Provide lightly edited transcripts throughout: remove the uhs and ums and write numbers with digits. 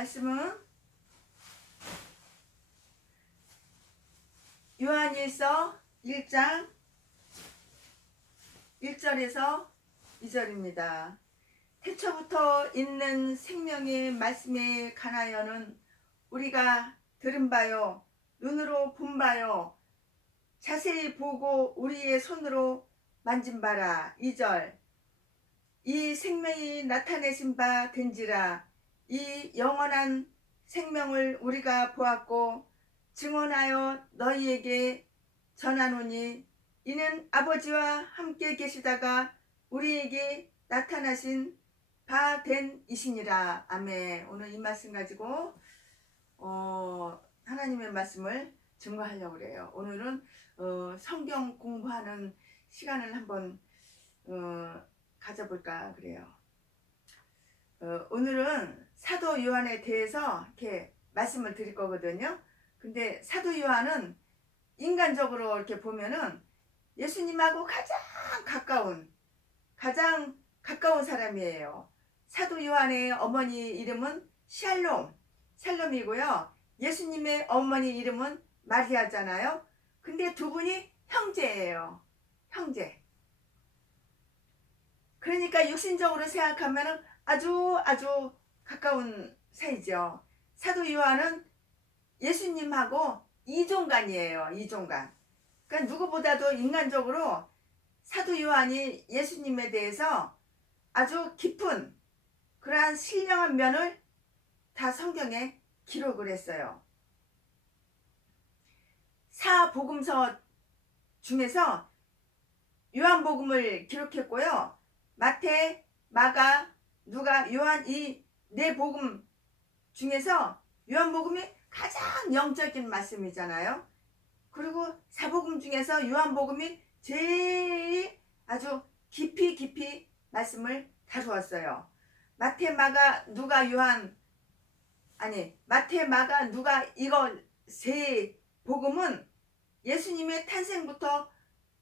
말씀은 요한일서 1장 1절에서 2절입니다. 태초부터 있는 생명의 말씀에 관하여는 우리가 들은 바요, 눈으로 본 바요, 자세히 보고 우리의 손으로 만진 바라. 2절, 이 생명이 나타내신 바 된지라. 이 영원한 생명을 우리가 보았고 증언하여 너희에게 전하노니 이는 아버지와 함께 계시다가 우리에게 나타나신 바 된 이시니라. 아멘. 오늘 이 말씀 가지고 하나님의 말씀을 증거하려고 그래요. 오늘은 성경 공부하는 시간을 한번 가져볼까 그래요. 오늘은 사도 요한에 대해서 이렇게 말씀을 드릴 거거든요. 근데 사도 요한은 인간적으로 이렇게 보면은 예수님하고 가장 가까운 사람이에요. 사도 요한의 어머니 이름은 샬롬이고요. 예수님의 어머니 이름은 마리아잖아요. 근데 두 분이 형제예요. 형제. 그러니까 육신적으로 생각하면 아주 가까운 사이죠. 사도 요한은 예수님하고 이종간이에요. 이종간. 그러니까 누구보다도 인간적으로 사도 요한이 예수님에 대해서 아주 깊은 그러한 신령한 면을 다 성경에 기록을 했어요. 사복음서 중에서 요한복음을 기록했고요. 마태, 마가, 누가, 요한 이 네 복음 중에서 요한복음이 가장 영적인 말씀이잖아요. 그리고 사복음 중에서 요한복음이 제일 아주 깊이 말씀을 다루었어요. 마태, 마가, 누가, 이거 세 복음은 예수님의 탄생부터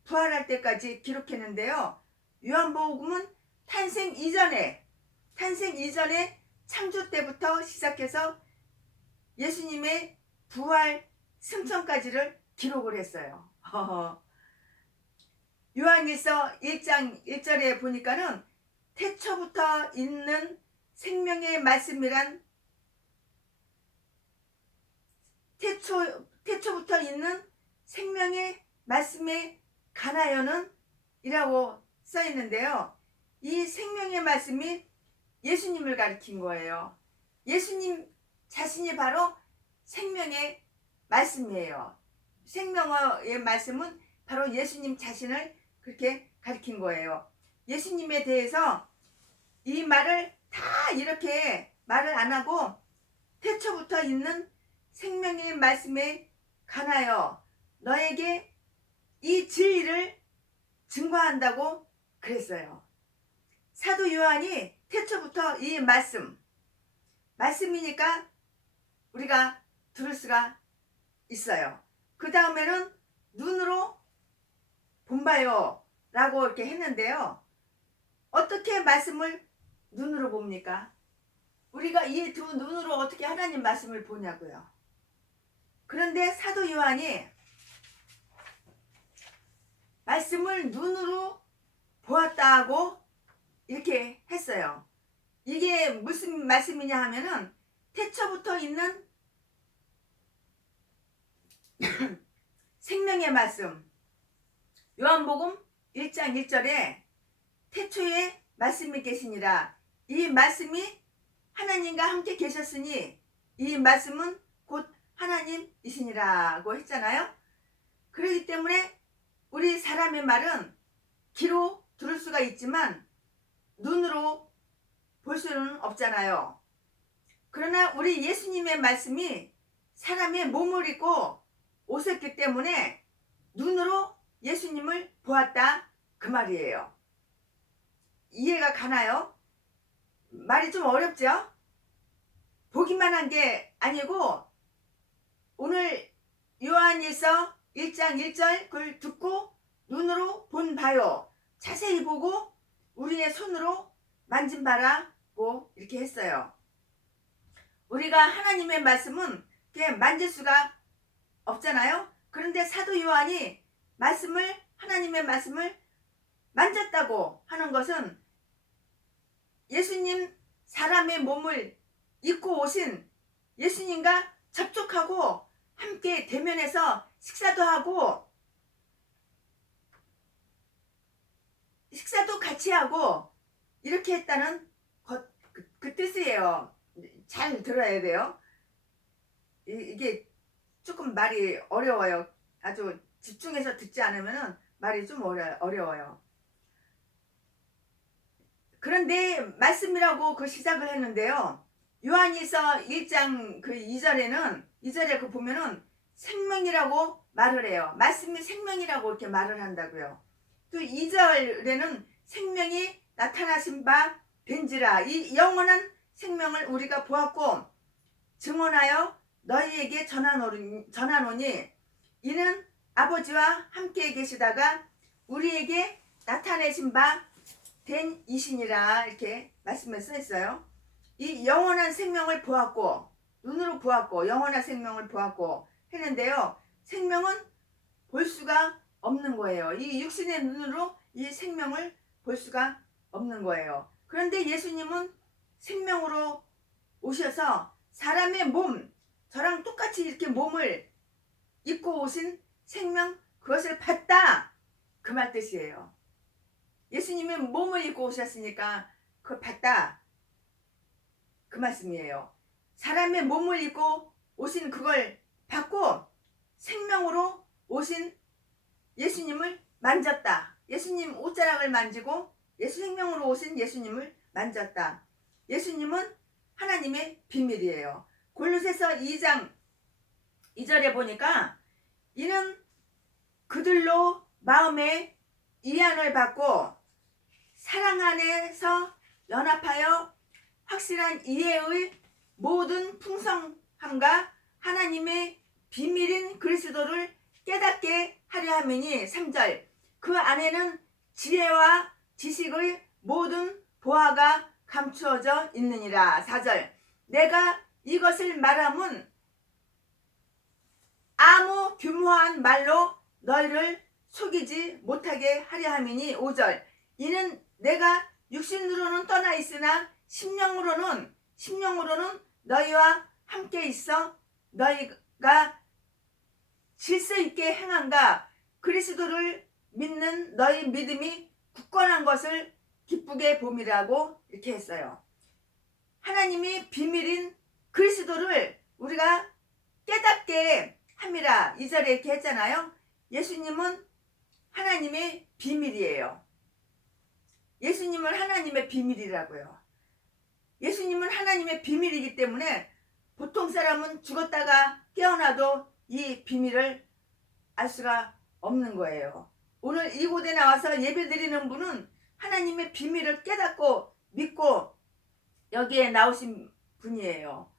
부활할 때까지 기록했는데요. 요한복음은 탄생 이전에 창조 때부터 시작해서 예수님의 부활 승천까지를 기록을 했어요. 요한일서 1장 1절에 보니까는 태초부터 있는 생명의 말씀이란 태초부터 있는 생명의 말씀에 관하여는 이라고 써 있는데요. 이 생명의 말씀이 예수님을 가리킨 거예요. 예수님 자신이 바로 생명의 말씀이에요. 생명의 말씀은 바로 예수님 자신을 그렇게 가리킨 거예요. 예수님에 대해서 이 말을 다 이렇게 말을 안 하고 태초부터 있는 생명의 말씀에 관하여 너에게 이 진리를 증거한다고 그랬어요. 사도 요한이 태초부터 이 말씀이니까 우리가 들을 수가 있어요. 그 다음에는 눈으로 본 바요 라고 이렇게 했는데요. 어떻게 말씀을 눈으로 봅니까? 우리가 이 두 눈으로 어떻게 하나님 말씀을 보냐고요. 그런데 사도 요한이 말씀을 눈으로 보았다고 이렇게 했어요. 이게 무슨 말씀이냐 하면은 태초부터 있는 생명의 말씀. 요한복음 1장 1절에 태초에 말씀이 계시니라. 이 말씀이 하나님과 함께 계셨으니 이 말씀은 곧 하나님이시니라고 했잖아요. 그렇기 때문에 우리 사람의 말은 귀로 들을 수가 있지만 눈으로 볼 수는 없잖아요. 그러나 우리 예수님의 말씀이 사람의 몸을 입고 오셨기 때문에 눈으로 예수님을 보았다 그 말이에요. 이해가 가나요? 말이 좀 어렵죠? 보기만 한 게 아니고 오늘 요한일서 1장 1절 그걸 듣고 눈으로 본 바요. 자세히 보고 우리의 손으로 만진 바라고 이렇게 했어요. 우리가 하나님의 말씀은 그게 만질 수가 없잖아요. 그런데 사도 요한이 하나님의 말씀을 만졌다고 하는 것은 예수님 사람의 몸을 입고 오신 예수님과 접촉하고 함께 대면해서 식사도 하고 식사도 같이 하고 이렇게 했다는 그 뜻이에요. 잘 들어야 돼요. 이게 조금 말이 어려워요. 아주 집중해서 듣지 않으면 말이 좀 어려워요. 그런데 말씀이라고 그 시작을 했는데요. 요한일서 1장 그 2절에 그 보면은 생명이라고 말을 해요. 말씀이 생명이라고 이렇게 말을 한다고요. 또 2절에는 생명이 나타나신 바 된지라, 이 영원한 생명을 우리가 보았고 증언하여 너희에게 전하노니 이는 아버지와 함께 계시다가 우리에게 나타내신 바 된 이시니라, 이렇게 말씀을 써있어요. 이 영원한 생명을 보았고, 눈으로 보았고 영원한 생명을 보았고 했는데요. 생명은 볼 수가 없는 거예요. 이 육신의 눈으로 이 생명을 볼 수가 없는 거예요. 그런데 예수님은 생명으로 오셔서 사람의 몸, 저랑 똑같이 이렇게 몸을 입고 오신 생명, 그것을 봤다, 그 말 뜻이에요. 예수님이 몸을 입고 오셨으니까 그걸 봤다, 그 말씀이에요. 사람의 몸을 입고 오신 그걸 받고 생명으로 오신 예수님을 만졌다. 예수님 옷자락을 만지고 생명으로 오신 예수님을 만졌다. 예수님은 하나님의 비밀이에요. 골로새서 2장 2절에 보니까 이는 그들로 마음의 위안을 받고 사랑 안에서 연합하여 확실한 이해의 모든 풍성함과 하나님의 비밀인 그리스도를 깨닫게 하려 함이니 3절 그 안에는 지혜와 지식의 모든 보화가 감추어져 있느니라. 4절 내가 이것을 말함은 아무 규모한 말로 너희를 속이지 못하게 하려 함이니 5절 이는 내가 육신으로는 떠나 있으나 심령으로는 너희와 함께 있어 너희가 질서 있게 행한가 그리스도를 믿는 너희 믿음이 굳건한 것을 기쁘게 봄이라고 이렇게 했어요. 하나님이 비밀인 그리스도를 우리가 깨닫게 함이라 2절에 이렇게 했잖아요. 예수님은 하나님의 비밀이에요. 예수님은 하나님의 비밀이라고요. 예수님은 하나님의 비밀이기 때문에 보통 사람은 죽었다가 깨어나도 이 비밀을 알 수가 없는 거예요. 오늘 이곳에 나와서 예배드리는 분은 하나님의 비밀을 깨닫고 믿고 여기에 나오신 분이에요.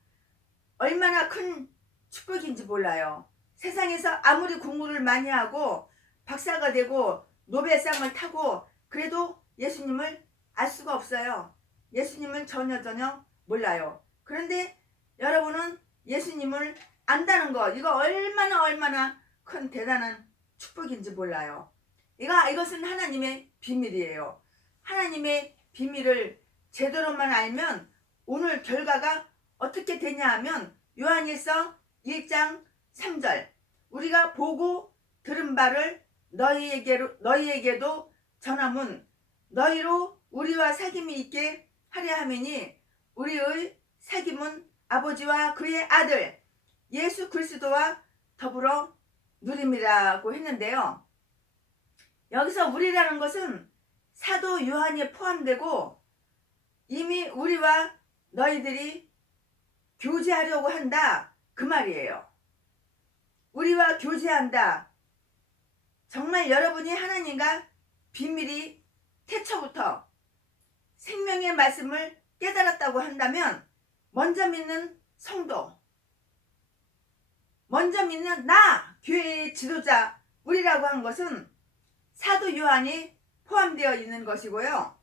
얼마나 큰 축복인지 몰라요. 세상에서 아무리 공부를 많이 하고 박사가 되고 노벨상을 타고 그래도 예수님을 알 수가 없어요. 예수님을 전혀 몰라요. 그런데 여러분은 예수님을 안다는 거, 이거 얼마나 큰 대단한 축복인지 몰라요. 이것은 하나님의 비밀이에요. 하나님의 비밀을 제대로만 알면 오늘 결과가 어떻게 되냐 하면 요한일서 1장 3절 우리가 보고 들은 바를 너희에게도 전함은 너희로 우리와 사귐이 있게 하려 함이니 우리의 사귐은 아버지와 그의 아들 예수 그리스도와 더불어 누림이라고 했는데요. 여기서 우리라는 것은 사도 요한이 포함되고 이미 우리와 너희들이 교제하려고 한다, 그 말이에요. 우리와 교제한다. 정말 여러분이 하나님과 비밀이 태초부터 생명의 말씀을 깨달았다고 한다면 먼저 믿는 성도, 먼저 믿는 나, 교회의 지도자, 우리라고 한 것은 사도 요한이 포함되어 있는 것이고요.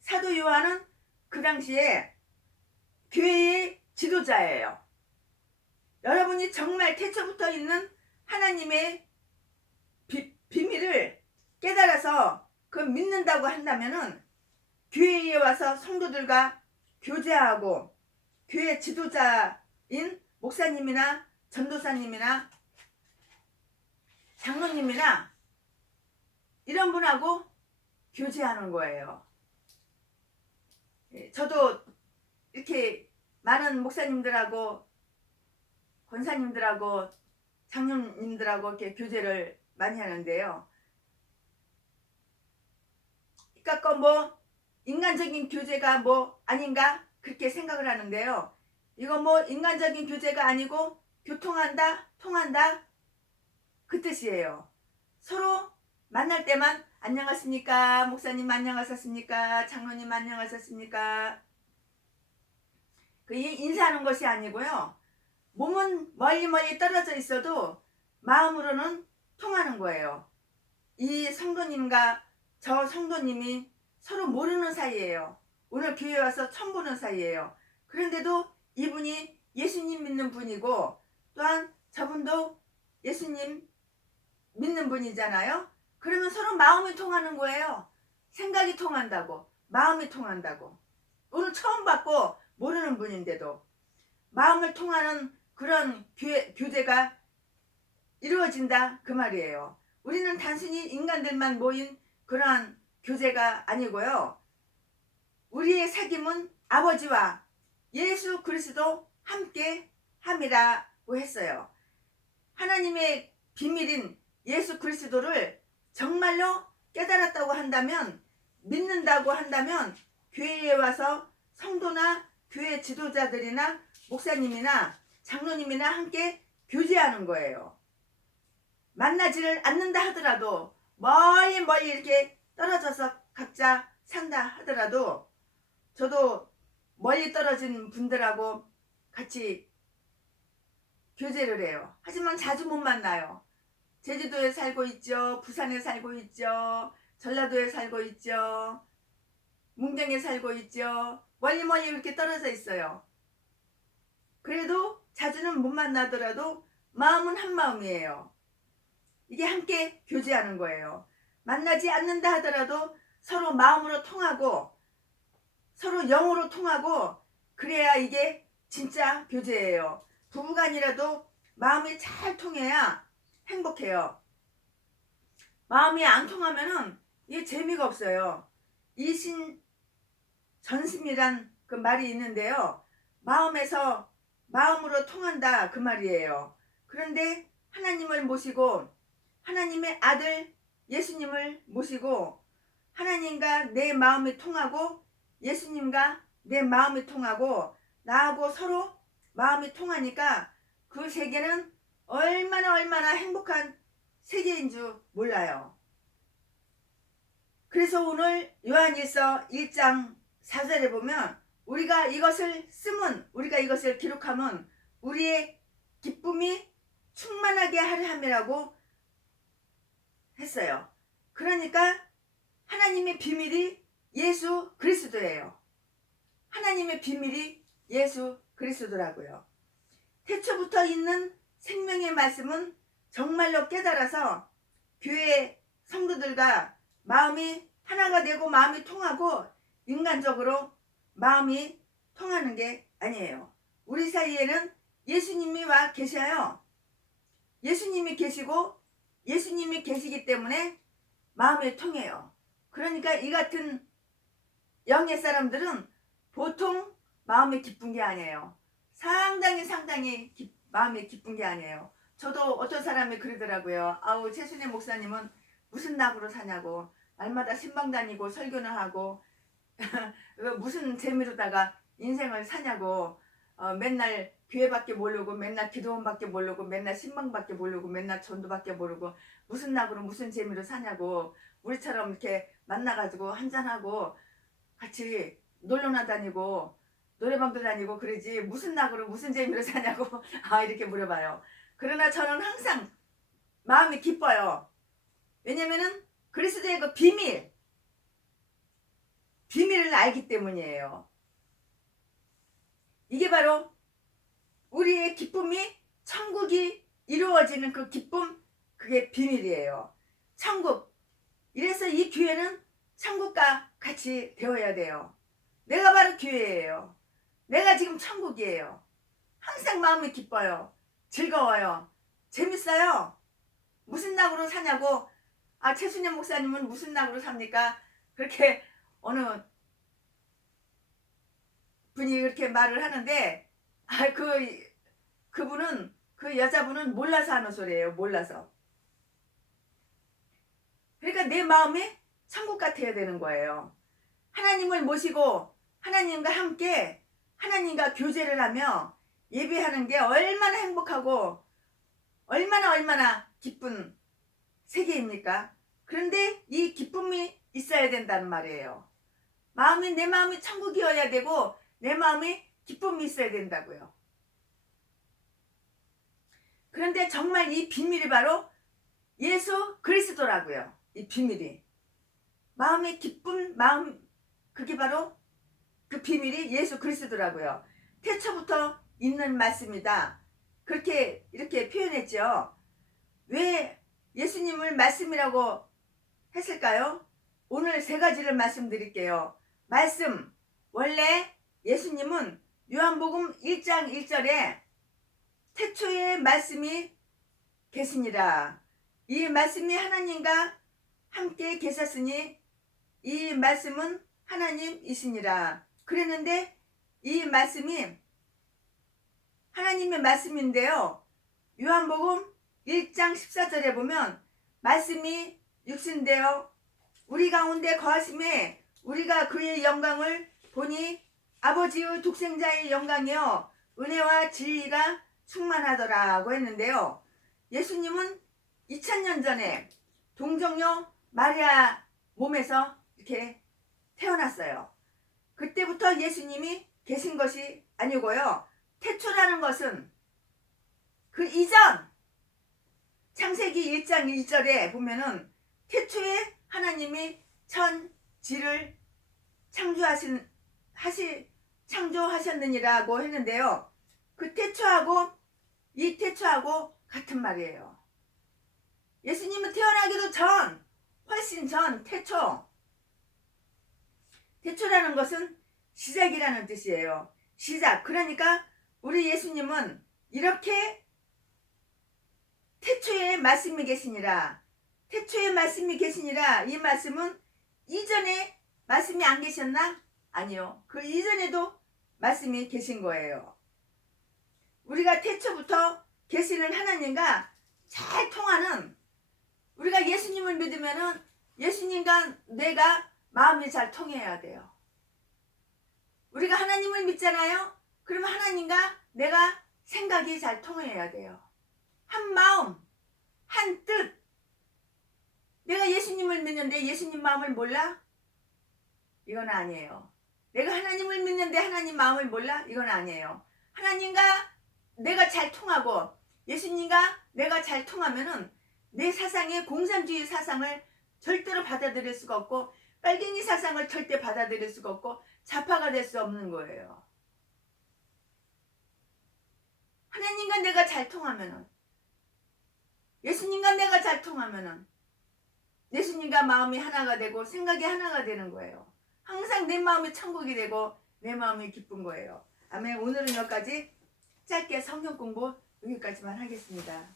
사도 요한은 그 당시에 교회의 지도자예요. 여러분이 정말 태초부터 있는 하나님의 비밀을 깨달아서 그 믿는다고 한다면은 교회에 와서 성도들과 교제하고 교회 지도자인 목사님이나 전도사님이나 장로님이나 이런 분하고 교제하는 거예요. 저도 이렇게 많은 목사님들하고 권사님들하고 장로님들하고 이렇게 교제를 많이 하는데요. 그러니까 뭐 인간적인 교제가 뭐 아닌가 그렇게 생각을 하는데요. 이거 뭐 인간적인 교제가 아니고 교통한다, 통한다 그 뜻이에요. 서로 만날 때만 안녕하십니까? 목사님 안녕하셨습니까? 장로님 안녕하셨습니까? 그 인사하는 것이 아니고요. 몸은 멀리 떨어져 있어도 마음으로는 통하는 거예요. 이 성도님과 저 성도님이 서로 모르는 사이예요. 오늘 교회 와서 처음 보는 사이예요. 그런데도 이분이 예수님 믿는 분이고 또한 저분도 예수님 믿는 분이잖아요. 그러면 서로 마음이 통하는 거예요. 생각이 통한다고, 마음이 통한다고. 오늘 처음 봤고 모르는 분인데도 마음을 통하는 그런 교제가 이루어진다 그 말이에요. 우리는 단순히 인간들만 모인 그러한 교제가 아니고요. 우리의 사귐은 아버지와 예수 그리스도 함께 함이라고 했어요. 하나님의 비밀인 예수 그리스도를 정말로 깨달았다고 한다면, 믿는다고 한다면 교회에 와서 성도나 교회 지도자들이나 목사님이나 장로님이나 함께 교제하는 거예요. 만나지를 않는다 하더라도 멀리 이렇게 떨어져서 각자 산다 하더라도 저도 멀리 떨어진 분들하고 같이 교제를 해요. 하지만 자주 못 만나요. 제주도에 살고 있죠. 부산에 살고 있죠. 전라도에 살고 있죠. 문경에 살고 있죠. 멀리 이렇게 떨어져 있어요. 그래도 자주는 못 만나더라도 마음은 한 마음이에요. 이게 함께 교제하는 거예요. 만나지 않는다 하더라도 서로 마음으로 통하고 서로 영으로 통하고 그래야 이게 진짜 교제예요. 부부간이라도 마음이 잘 통해야 행복해요. 마음이 안 통하면은 이게 재미가 없어요. 이신전심이란 그 말이 있는데요. 마음에서 마음으로 통한다 그 말이에요. 그런데 하나님을 모시고 하나님의 아들 예수님을 모시고 하나님과 내 마음이 통하고 예수님과 내 마음이 통하고 나하고 서로 마음이 통하니까 그 세계는 얼마나 행복한 세계인 줄 몰라요. 그래서 오늘 요한일서 1장 4절에 보면 우리가 이것을 쓰면, 우리가 이것을 기록하면 우리의 기쁨이 충만하게 하려 함이라고 했어요. 그러니까 하나님의 비밀이 예수 그리스도예요. 하나님의 비밀이 예수 그리스도라고요. 태초부터 있는 생명의 말씀은 정말로 깨달아서 교회 성도들과 마음이 하나가 되고 마음이 통하고 인간적으로 마음이 통하는 게 아니에요. 우리 사이에는 예수님이 와 계셔요. 예수님이 계시고 예수님이 계시기 때문에 마음이 통해요. 그러니까 이 같은 영의 사람들은 보통 마음이 기쁜 게 아니에요. 상당히 마음이 기쁜 게 아니에요. 저도 어떤 사람이 그러더라고요. 아우 최순애 목사님은 무슨 낙으로 사냐고, 날마다 신방 다니고 설교는 하고 무슨 재미로다가 인생을 사냐고, 맨날 교회밖에 모르고 맨날 기도원밖에 모르고 맨날 신방밖에 모르고 맨날 전도밖에 모르고 무슨 낙으로 무슨 재미로 사냐고, 우리처럼 이렇게 만나가지고 한잔하고 같이 놀러나 다니고 노래방도 다니고 그러지 무슨 낙으로 무슨 재미로 사냐고 이렇게 물어봐요. 그러나 저는 항상 마음이 기뻐요. 왜냐면은 그리스도의 그 비밀을 알기 때문이에요. 이게 바로 우리의 기쁨이 천국이 이루어지는 그 기쁨, 그게 비밀이에요. 천국. 이래서 이 교회는 천국과 같이 되어야 돼요. 내가 바로 교회예요. 내가 지금 천국이에요. 항상 마음이 기뻐요. 즐거워요. 재밌어요. 무슨 낙으로 사냐고. 아, 최순현 목사님은 무슨 낙으로 삽니까? 그렇게 어느 분이 그렇게 말을 하는데, 아, 그분은, 그 여자분은 몰라서 하는 소리예요. 몰라서. 그러니까 내 마음이 천국 같아야 되는 거예요. 하나님을 모시고 하나님과 함께 하나님과 교제를 하며 예배하는 게 얼마나 행복하고 얼마나 기쁜 세계입니까? 그런데 이 기쁨이 있어야 된다는 말이에요. 내 마음이 천국이어야 되고 내 마음이 기쁨이 있어야 된다고요. 그런데 정말 이 비밀이 바로 예수 그리스도라고요. 이 비밀이. 마음의 기쁜 마음, 그게 바로 그 비밀이 예수 그리스도라고요. 태초부터 있는 말씀이다. 그렇게 이렇게 표현했죠. 왜 예수님을 말씀이라고 했을까요? 오늘 세 가지를 말씀드릴게요. 말씀. 원래 예수님은 요한복음 1장 1절에 태초에 말씀이 계시니라. 이 말씀이 하나님과 함께 계셨으니 이 말씀은 하나님이시니라. 그랬는데 이 말씀이 하나님의 말씀인데요. 요한복음 1장 14절에 보면 말씀이 육신되어 우리 가운데 거하심에 우리가 그의 영광을 보니 아버지의 독생자의 영광이요 은혜와 진리가 충만하더라고 했는데요. 예수님은 2000년 전에 동정녀 마리아 몸에서 이렇게 태어났어요. 그때부터 예수님이 계신 것이 아니고요. 태초라는 것은 그 이전 창세기 1장 1절에 보면은 태초에 하나님이 천지를 창조하셨느니라고 했는데요. 그 태초하고 이 태초하고 같은 말이에요. 예수님은 태어나기도 전, 훨씬 전 태초. 태초라는 것은 시작이라는 뜻이에요. 시작. 그러니까 우리 예수님은 이렇게 태초에 말씀이 계시니라. 태초에 말씀이 계시니라. 이 말씀은 이전에 말씀이 안 계셨나? 아니요. 그 이전에도 말씀이 계신 거예요. 우리가 태초부터 계시는 하나님과 잘 통하는, 우리가 예수님을 믿으면은 예수님과 내가 마음이 잘 통해야 돼요. 우리가 하나님을 믿잖아요. 그러면 하나님과 내가 생각이 잘 통해야 돼요. 한 마음, 한 뜻. 내가 예수님을 믿는데 예수님 마음을 몰라? 이건 아니에요. 내가 하나님을 믿는데 하나님 마음을 몰라? 이건 아니에요. 하나님과 내가 잘 통하고 예수님과 내가 잘 통하면은 내 사상의 공산주의 사상을 절대로 받아들일 수가 없고 빨갱이 사상을 절대 받아들일 수가 없고 좌파가 될 수 없는 거예요. 하나님과 내가 잘 통하면은, 예수님과 내가 잘 통하면은 예수님과 마음이 하나가 되고 생각이 하나가 되는 거예요. 항상 내 마음이 천국이 되고 내 마음이 기쁜 거예요. 아멘. 오늘은 여기까지 짧게 성경 공부 여기까지만 하겠습니다.